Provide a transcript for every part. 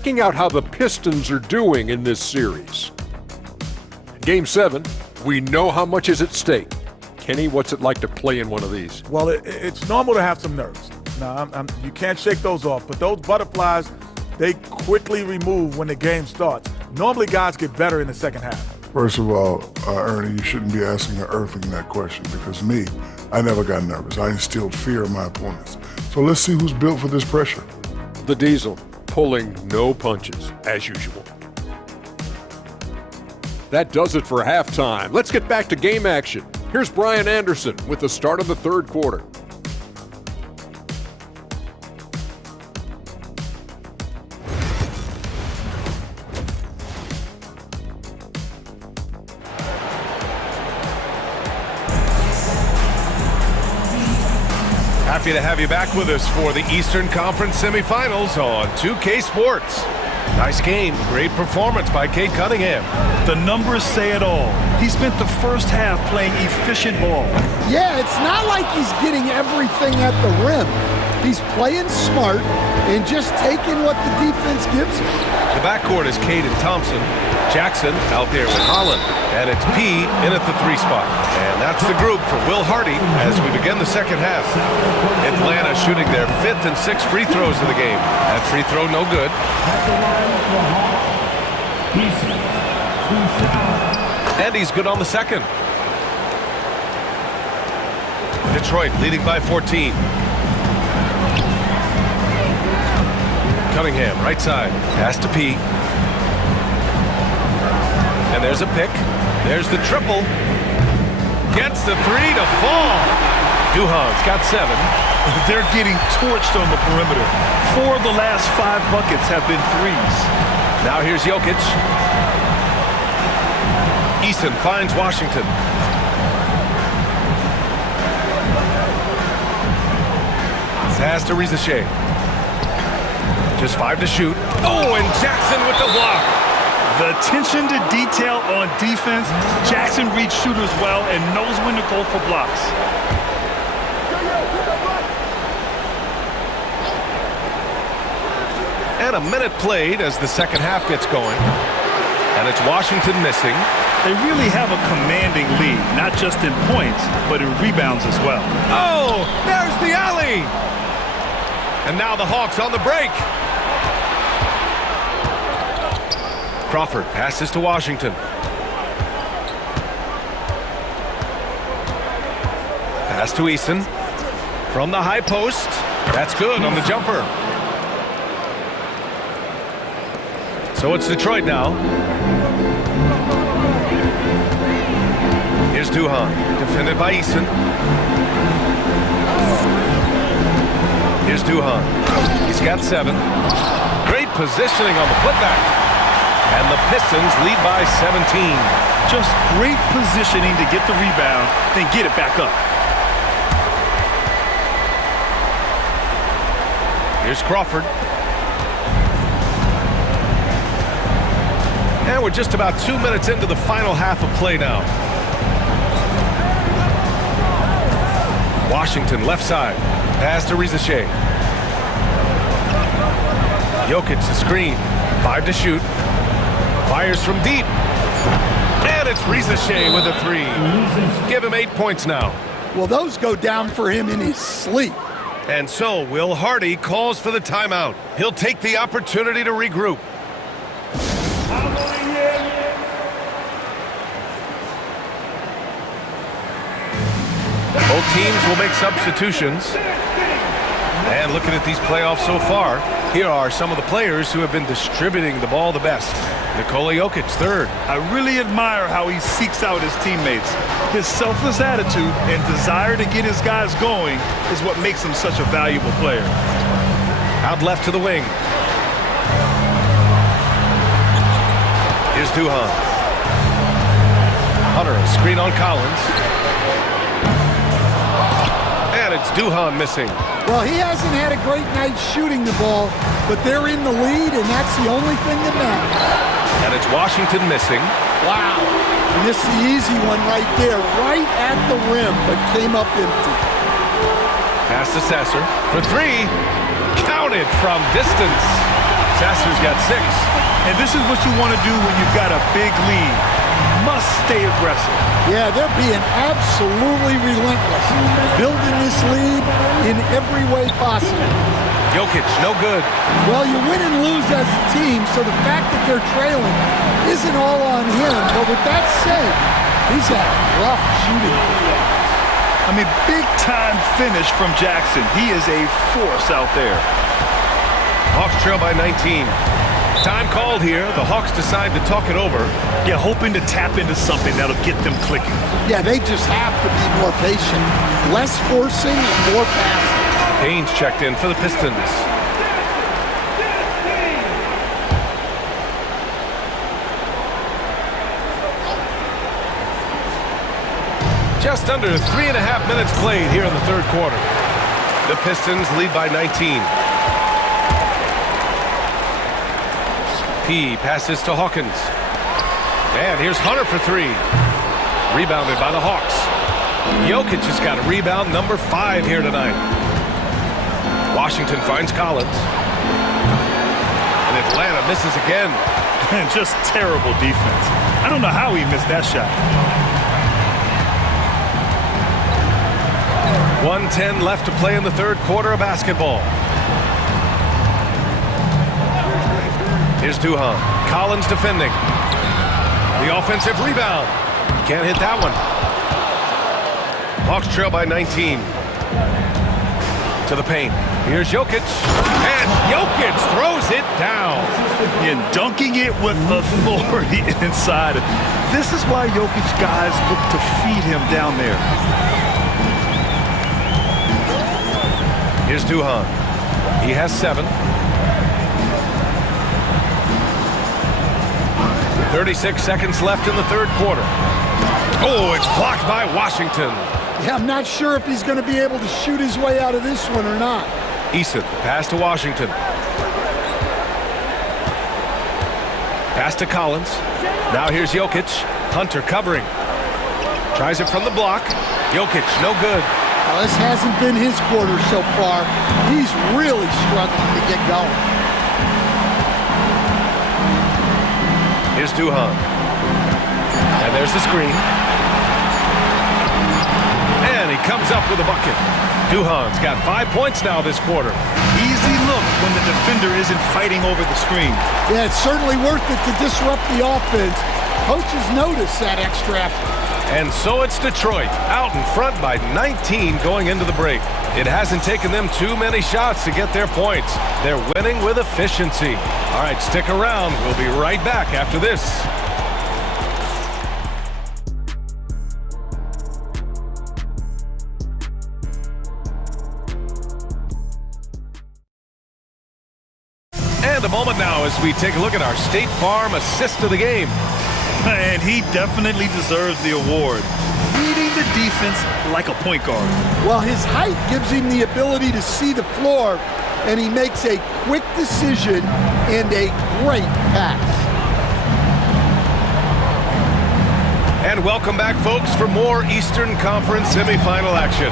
Checking out how the Pistons are doing in this series. Game 7, we know how much is at stake. Kenny, what's it like to play in one of these? Well, it's normal to have some nerves. Now, you can't shake those off, but those butterflies, they quickly remove when the game starts. Normally, guys get better in the second half. First of all, Ernie, you shouldn't be asking an earthling that question because me, I never got nervous. I instilled fear in my opponents. So let's see who's built for this pressure. The Diesel pulling no punches, as usual. That does it for halftime. Let's get back to game action. Here's Brian Anderson with the start of the third quarter. Happy to have you back with us for the Eastern Conference semifinals on 2K Sports. Nice game, great performance by Cade Cunningham. The numbers say it all. He spent the first half playing efficient ball. Yeah, it's not like he's getting everything at the rim. He's playing smart and just taking what the defense gives him. The backcourt is Cade and Thompson. Jackson out there with Holland. And it's P in at the 3 spot. And that's the group for Will Hardy as we begin the second half. Atlanta shooting their 5th and 6th free throws of the game. That free throw no good. And he's good on the second. Detroit leading by 14. Cunningham, right side. Pass to P. And there's a pick. There's the triple. Gets the 3 to fall. Duhan's got 7. They're getting torched on the perimeter. 4 of the last 5 buckets have been threes. Now here's Jokic. Eason finds Washington. Pass to Rizachet. Just 5 to shoot. Oh, and Jackson with the block. The attention to detail on defense. Jackson reads shooters well and knows when to go for blocks. And a minute played as the second half gets going. And it's Washington missing. They really have a commanding lead, not just in points, but in rebounds as well. Oh, there's the alley. And now the Hawks on the break. Crawford passes to Washington. Pass to Eason. From the high post. That's good on the jumper. So it's Detroit now. Here's Duhan, defended by Eason. Here's Duhan. He's got 7. Great positioning on the putback. And the Pistons lead by 17. Just great positioning to get the rebound, then get it back up. Here's Crawford. And we're just about 2 minutes into the final half of play now. Washington left side. Pass to Rizachet. Jokic the screen. 5 to shoot. Fires from deep. And it's Rizachet with a 3. Give him 8 points now. Well, those go down for him in his sleep. And so Will Hardy calls for the timeout. He'll take the opportunity to regroup. Both teams will make substitutions. And looking at these playoffs so far, here are some of the players who have been distributing the ball the best. Nikola Jokic, 3rd. I really admire how he seeks out his teammates. His selfless attitude and desire to get his guys going is what makes him such a valuable player. Out left to the wing. Here's Duhan. Hunter, a screen on Collins. And it's Duhan missing. Well, he hasn't had a great night shooting the ball, but they're in the lead, and that's the only thing that matters. And it's Washington missing. Wow. Missed the easy one right there, right at the rim, but came up empty. Pass to Sasser for 3. Counted from distance. Sasser's got 6. And this is what you want to do when you've got a big lead. Must stay aggressive. Yeah, they're being absolutely relentless, building this lead in every way possible. Jokic, no good. Well, you win and lose as a team, so the fact that they're trailing isn't all on him. But with that said, he's had rough shooting performance. I mean, big-time finish from Jackson. He is a force out there. Hawks trail by 19. Time called here. The Hawks decide to talk it over. Yeah, hoping to tap into something that'll get them clicking. Yeah, they just have to be more patient. Less forcing and more passing. Haynes checked in for the Pistons. Just under 3.5 minutes played here in the third quarter. The Pistons lead by 19. P passes to Hawkins. And here's Hunter for 3. Rebounded by the Hawks. Jokic has got a rebound number 5 here tonight. Washington finds Collins. And Atlanta misses again. And just terrible defense. I don't know how he missed that shot. 1:10 left to play in the third quarter of basketball. Here's Duhan. Collins defending. The offensive rebound. Can't hit that one. Hawks trail by 19. To the paint. Here's Jokic. And Jokic throws it down. And dunking it with authority inside. This is why Jokic guys look to feed him down there. Here's Duhan. He has 7. 36 seconds left in the third quarter. Oh, it's blocked by Washington. Yeah, I'm not sure if he's going to be able to shoot his way out of this one or not. Eason, pass to Washington. Pass to Collins. Now here's Jokic. Hunter covering. Tries it from the block. Jokic, no good. Well, this hasn't been his quarter so far. He's really struggling to get going. Here's Duhan. And there's the screen. And he comes up with a bucket. Duhan's got 5 points now this quarter. Easy look when the defender isn't fighting over the screen. Yeah, it's certainly worth it to disrupt the offense. Coaches notice that extra effort. And so it's Detroit, out in front by 19 going into the break. It hasn't taken them too many shots to get their points. They're winning with efficiency. All right, stick around. We'll be right back after this. And a moment now as we take a look at our State Farm assist of the game. And he definitely deserves the award. Leading the defense like a point guard. Well, his height gives him the ability to see the floor, and he makes a quick decision and a great pass. And welcome back, folks, for more Eastern Conference semifinal action.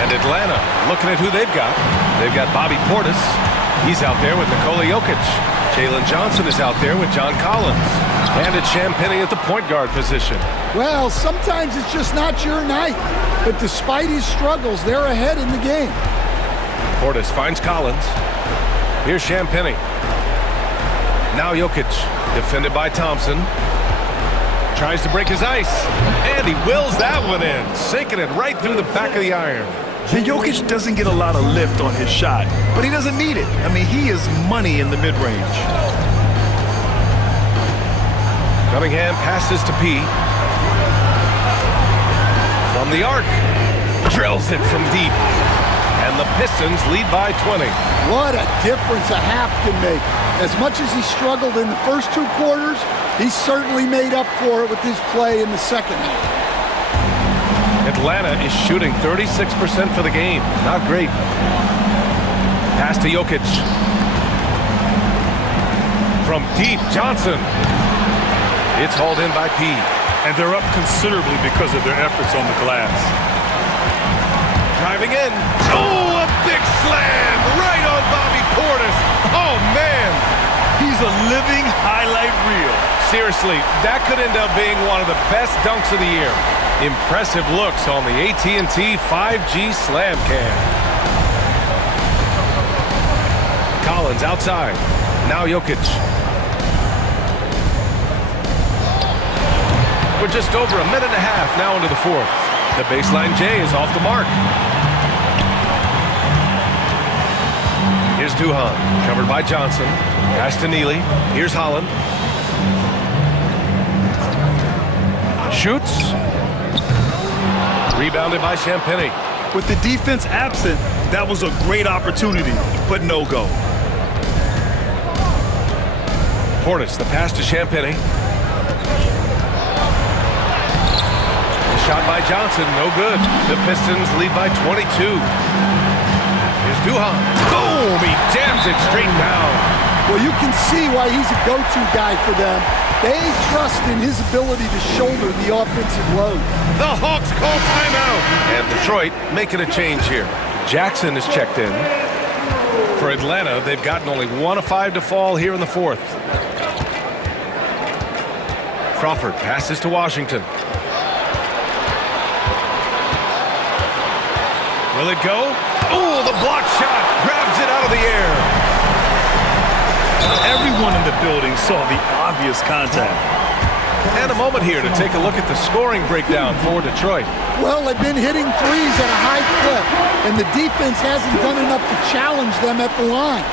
And Atlanta, looking at who they've got. They've got Bobby Portis. He's out there with Nikola Jokic. Jalen Johnson is out there with John Collins. And it's Champagnie at the point guard position. Well, sometimes it's just not your night. But despite his struggles, they're ahead in the game. Portis finds Collins. Here's Champagnie. Now Jokic, defended by Thompson. Tries to break his ice. And he wills that one in, sinking it right through the back of the iron. And Jokic doesn't get a lot of lift on his shot, but he doesn't need it. I mean, he is money in the mid-range. Cunningham passes to P. From the arc. Drills it from deep. And the Pistons lead by 20. What a difference a half can make. As much as he struggled in the first 2 quarters, he certainly made up for it with his play in the second half. Atlanta is shooting 36% for the game. Not great. Pass to Jokic. From deep, Johnson. It's hauled in by P. And they're up considerably because of their efforts on the glass. Driving in. Oh, a big slam right on Bobby Portis. Oh, man. He's a living highlight reel. Seriously, that could end up being one of the best dunks of the year. Impressive looks on the AT&T 5G Slam Cam. Collins outside. Now Jokic. We're just over a minute and a half now into the fourth. The baseline J is off the mark. Here's Duhan, covered by Johnson. Pass to Neely. Here's Holland. Shoots. Rebounded by Champagnie. With the defense absent, that was a great opportunity, but no go. Portis, the pass to Champagnie. Shot by Johnson, no good. The Pistons lead by 22. Here's Duhan. Boom! He jams it straight down. Well, you can see why he's a go-to guy for them. They trust in his ability to shoulder the offensive load. The Hawks call timeout. And Detroit making a change here. Jackson is checked in. For Atlanta, they've gotten only 1 of 5 to fall here in the fourth. Crawford passes to Washington. Will it go? Oh, the block shot grabs it out of the air. Everyone in the building saw the obvious contact. And a moment here to take a look at the scoring breakdown for Detroit. Well, they've been hitting threes at a high clip, and the defense hasn't done enough to challenge them at the line.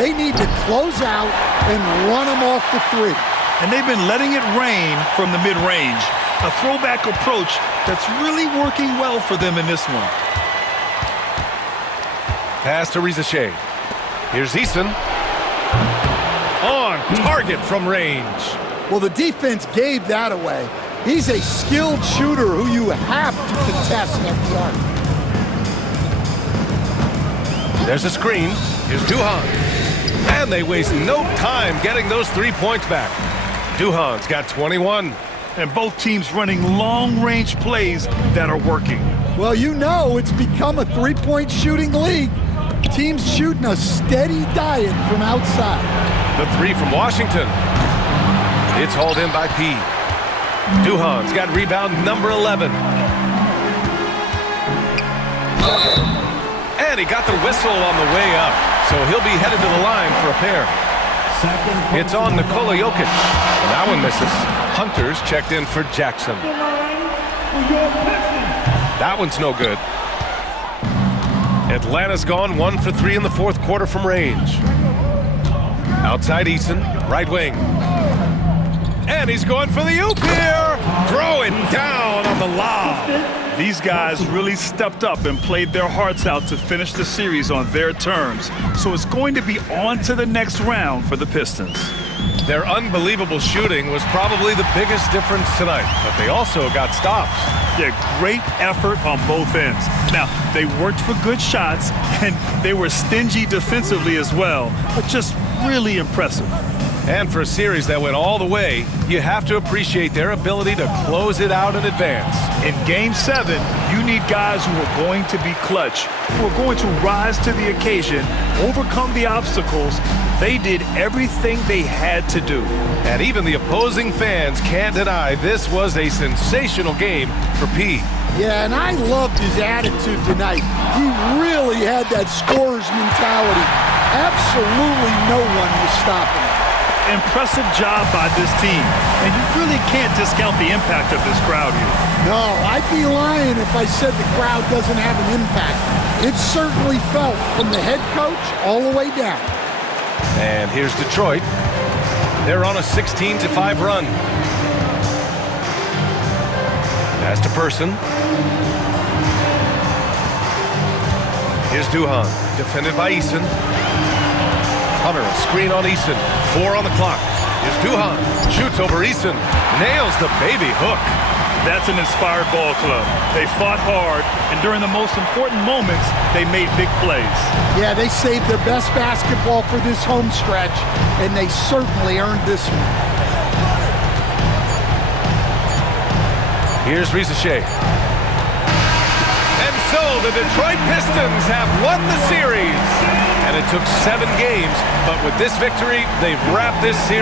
They need to close out and run them off the three. And they've been letting it rain from the mid-range. A throwback approach that's really working well for them in this one. Pass to Rizachet. Here's Eason. On target from range. Well, the defense gave that away. He's a skilled shooter who you have to contest at the arc. There's a screen. Here's Duhan. And they waste no time getting those 3 points back. Duhan's got 21. And both teams running long-range plays that are working. Well, you know it's become a three-point shooting league. Teams shooting a steady diet from outside. The three from Washington. It's hauled in by P. Duhan's got rebound number 11. And he got the whistle on the way up, so he'll be headed to the line for a pair. It's on Nikola Jokic. That one misses. Hunter's checked in for Jackson. That one's no good. Atlanta's gone 1 for 3 in the fourth quarter from range. Outside Eason, right wing. And he's going for the oop here. Throw it down on the lob. These guys really stepped up and played their hearts out to finish the series on their terms. So it's going to be on to the next round for the Pistons. Their unbelievable shooting was probably the biggest difference tonight, but they also got stops. Yeah, great effort on both ends. Now, they worked for good shots, and they were stingy defensively as well, but just really impressive. And for a series that went all the way, you have to appreciate their ability to close it out in advance. In Game 7, you need guys who are going to be clutch, who are going to rise to the occasion, overcome the obstacles. They did everything they had to do. And even the opposing fans can't deny this was a sensational game for P. Yeah, and I loved his attitude tonight. He really had that scorer's mentality. Absolutely no one was stopping him. Impressive job by this team, and you really can't discount the impact of this crowd here. No, I'd be lying if I said the crowd doesn't have an impact. It certainly felt from the head coach all the way down. And here's Detroit. They're on a 16-5 run. Pass to Person. Here's Duhan, defended by Eason. Hunter, a screen on Eason. 4 on the clock. Here's Duhan, shoots over Eason. Nails the baby hook. That's an inspired ball club. They fought hard, and during the most important moments, they made big plays. Yeah, they saved their best basketball for this home stretch, and they certainly earned this one. Here's Rizachet. And so the Detroit Pistons have won the series. and it took 7 games, but with this victory, they've wrapped this series